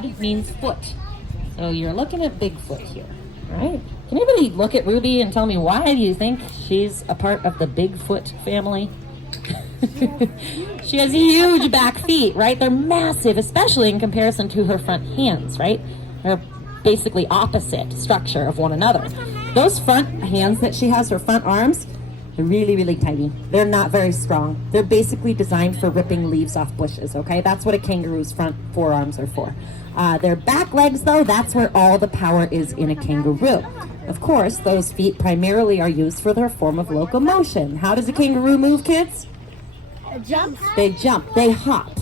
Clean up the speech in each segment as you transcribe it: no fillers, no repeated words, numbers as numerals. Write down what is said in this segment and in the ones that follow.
pod means foot. So you're looking at Bigfoot here, right? Can anybody look at Ruby and tell me why do you think she's a part of the Bigfoot family? She has huge back feet, right? They're massive, especially in comparison to her front hands, right? They're basically opposite structure of one another. Those front hands that she has, her front arms, they're really, really tiny. They're not very strong. They're basically designed for ripping leaves off bushes, okay? That's what a kangaroo's front forearms are for. Their back legs, though, that's where all the power is in a kangaroo. Of course, those feet primarily are used for their form of locomotion. How does a kangaroo move, kids? Jump. They jump, they hop.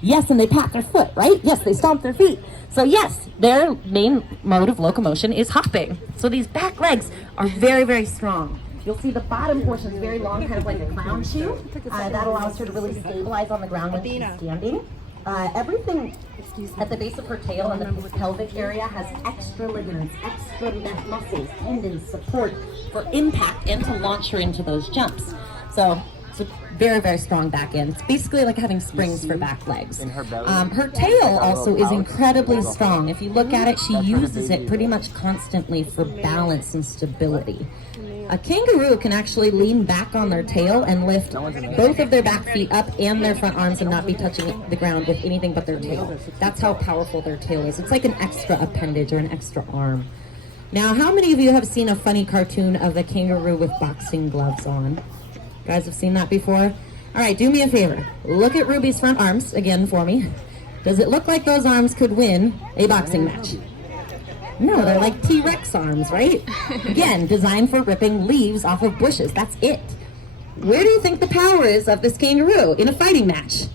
Yes, and they pat their foot, right? Yes, they stomp their feet. So yes, their main mode of locomotion is hopping. So these back legs are very, very strong. You'll see the bottom portion is very long, kind of like a clown shoe. That allows her to really stabilize on the ground when she's standing. Everything at the base of her tail and the pelvic area has extra ligaments, extra muscles, tendons, support for impact and to launch her into those jumps. So it's a very, very strong back end. It's basically like having springs for back legs. Her tail also is incredibly strong. If you look at it, she uses it pretty much constantly for balance and stability. A kangaroo can actually lean back on their tail and lift both of their back feet up and their front arms and not be touching the ground with anything but their tail. That's how powerful their tail is. It's like an extra appendage or an extra arm. Now, how many of you have seen a funny cartoon of a kangaroo with boxing gloves on? You guys have seen that before? All right, do me a favor. Look at Ruby's front arms again for me. Does it look like those arms could win a boxing match? No, they're like T-Rex arms, right? Again, designed for ripping leaves off of bushes. That's it. Where do you think the power is of this kangaroo in a fighting match?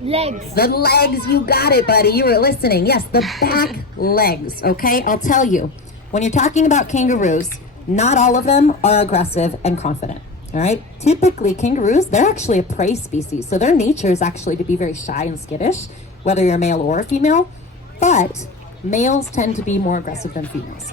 Legs. The legs, you got it, buddy. You were listening. Yes, the back legs, okay? I'll tell you, when you're talking about kangaroos, not all of them are aggressive and confident, all right? Typically, kangaroos, they're actually a prey species, so their nature is actually to be very shy and skittish, whether you're a male or a female, but males tend to be more aggressive than females.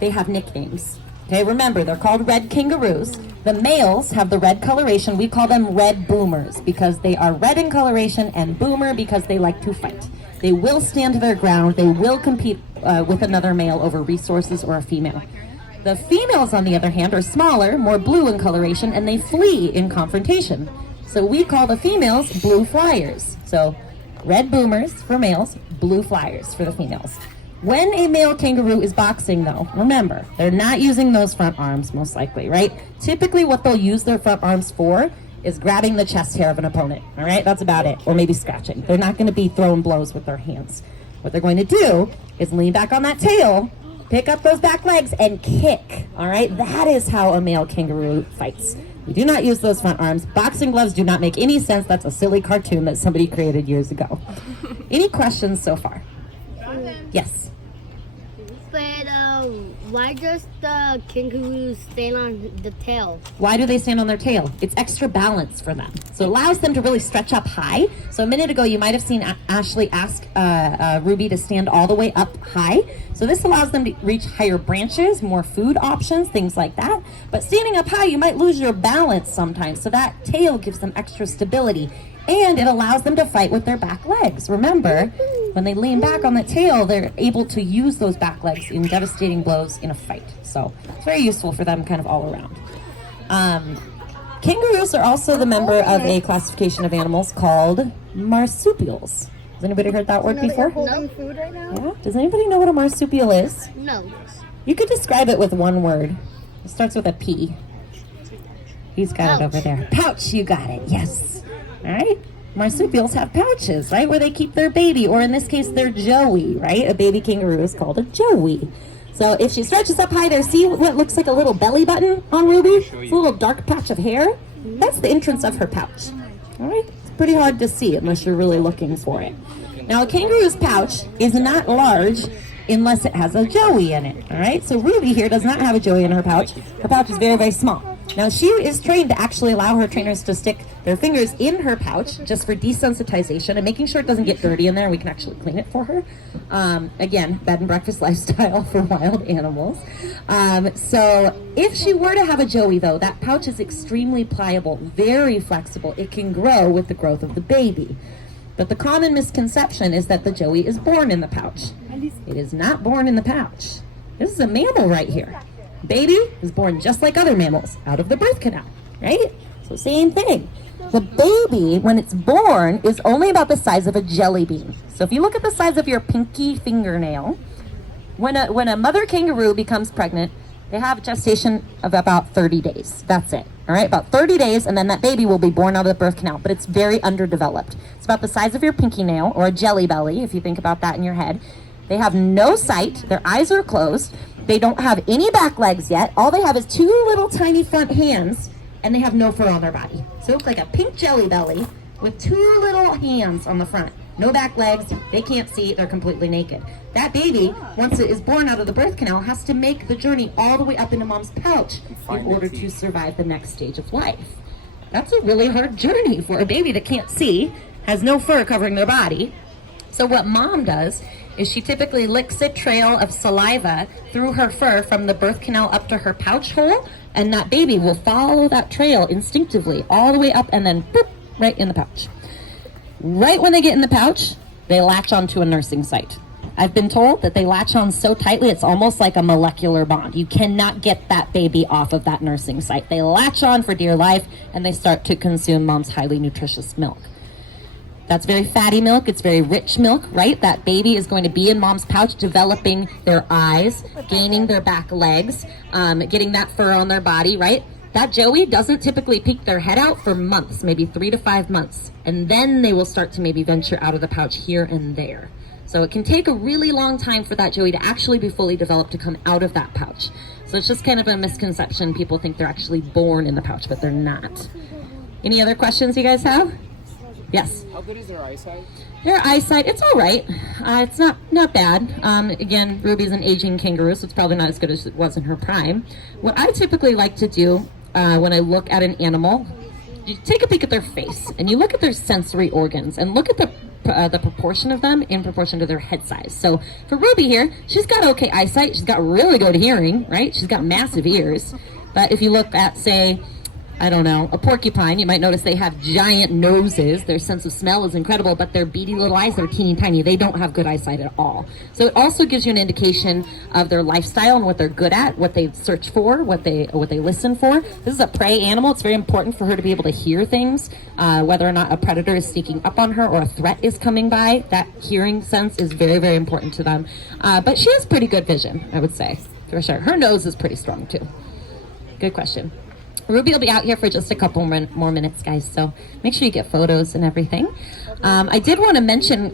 They have nicknames. Okay, remember, they're called red kangaroos. The males have the red coloration. We call them red boomers because they are red in coloration, and boomer because they like to fight. They will stand their ground. They will compete with another male over resources or a female. The females, on the other hand, are smaller, more blue in coloration, and they flee in confrontation. So we call the females blue flyers. So red boomers for males, blue flyers for the females. When a male kangaroo is boxing, though, remember, they're not using those front arms, most likely, right? Typically, what they'll use their front arms for is grabbing the chest hair of an opponent, all right? That's about it, or maybe scratching. They're not going to be throwing blows with their hands. What they're going to do is lean back on that tail, pick up those back legs, and kick, all right? That is how a male kangaroo fights. We do not use those front arms. Boxing gloves do not make any sense. That's a silly cartoon that somebody created years ago. Any questions so far? Yes. But why does the kangaroo stand on the tail? Why do they stand on their tail? It's extra balance for them. So it allows them to really stretch up high. So a minute ago, you might have seen Ashley ask Ruby to stand all the way up high. So this allows them to reach higher branches, more food options, things like that. But standing up high, you might lose your balance sometimes. So that tail gives them extra stability. And it allows them to fight with their back legs. Remember, when they lean back on the tail, they're able to use those back legs in devastating blows in a fight. So it's very useful for them kind of all around. Kangaroos are also the member of a classification of animals called marsupials. Has anybody heard that word before? Holding food right now? Yeah? Does anybody know what a marsupial is? No. You could describe it with one word. It starts with a P. He's got it over there. Pouch, you got it, yes. All right, marsupials have pouches, right, where they keep their baby, or in this case, their joey, right? A baby kangaroo is called a joey. So if she stretches up high there, see what looks like a little belly button on Ruby? It's a little dark patch of hair. That's the entrance of her pouch. All right, it's pretty hard to see unless you're really looking for it. Now, a kangaroo's pouch is not large unless it has a joey in it, all right? So Ruby here does not have a joey in her pouch. Her pouch is very, very small. Now, she is trained to actually allow her trainers to stick their fingers in her pouch just for desensitization and making sure it doesn't get dirty in there. We can actually clean it for her. Again, bed and breakfast lifestyle for wild animals. So if she were to have a joey, though, that pouch is extremely pliable, very flexible. It can grow with the growth of the baby. But the common misconception is that the joey is born in the pouch. It is not born in the pouch. This is a mammal right here. Baby is born just like other mammals, out of the birth canal, right? So same thing. The baby, when it's born, is only about the size of a jelly bean. So if you look at the size of your pinky fingernail, when a mother kangaroo becomes pregnant, they have a gestation of about 30 days. That's it. All right, about 30 days, and then that baby will be born out of the birth canal, but it's very underdeveloped. It's about the size of your pinky nail, or a jelly belly, if you think about that in your head. They have no sight. Their eyes are closed. They don't have any back legs yet. All they have is 2 little tiny front hands, and they have no fur on their body. So it's like a pink jelly belly with 2 little hands on the front. No back legs, they can't see, they're completely naked. That baby, once it is born out of the birth canal, has to make the journey all the way up into mom's pouch in order to survive the next stage of life. That's a really hard journey for a baby that can't see, has no fur covering their body. So what mom does is she typically licks a trail of saliva through her fur from the birth canal up to her pouch hole, and that baby will follow that trail instinctively all the way up and then boop, right in the pouch. Right when they get in the pouch, they latch onto a nursing site. I've been told that they latch on so tightly it's almost like a molecular bond. You cannot get that baby off of that nursing site. They latch on for dear life and they start to consume mom's highly nutritious milk. That's very fatty milk. It's very rich milk, right? That baby is going to be in mom's pouch, developing their eyes, gaining their back legs, getting that fur on their body, right? That joey doesn't typically peek their head out for months, maybe 3 to 5 months. And then they will start to maybe venture out of the pouch here and there. So it can take a really long time for that joey to actually be fully developed to come out of that pouch. So it's just kind of a misconception. People think they're actually born in the pouch, but they're not. Any other questions you guys have? Yes? How good is their eyesight? Their eyesight, it's all right. It's not bad. Again, Ruby's an aging kangaroo, so it's probably not as good as it was in her prime. What I typically like to do when I look at an animal, you take a peek at their face, and you look at their sensory organs, and look at the proportion of them in proportion to their head size. So for Ruby here, she's got okay eyesight. She's got really good hearing, right? She's got massive ears. But if you look at, say, I don't know, a porcupine, you might notice they have giant noses. Their sense of smell is incredible, but their beady little eyes are teeny tiny. They don't have good eyesight at all. So it also gives you an indication of their lifestyle and what they're good at, what they search for, what they listen for. This is a prey animal. It's very important for her to be able to hear things, whether or not a predator is sneaking up on her or a threat is coming by. That hearing sense is very, very important to them. But she has pretty good vision, I would say, for sure. Her nose is pretty strong, too. Good question. Ruby will be out here for just a couple more minutes, guys, so make sure you get photos and everything. I did want to mention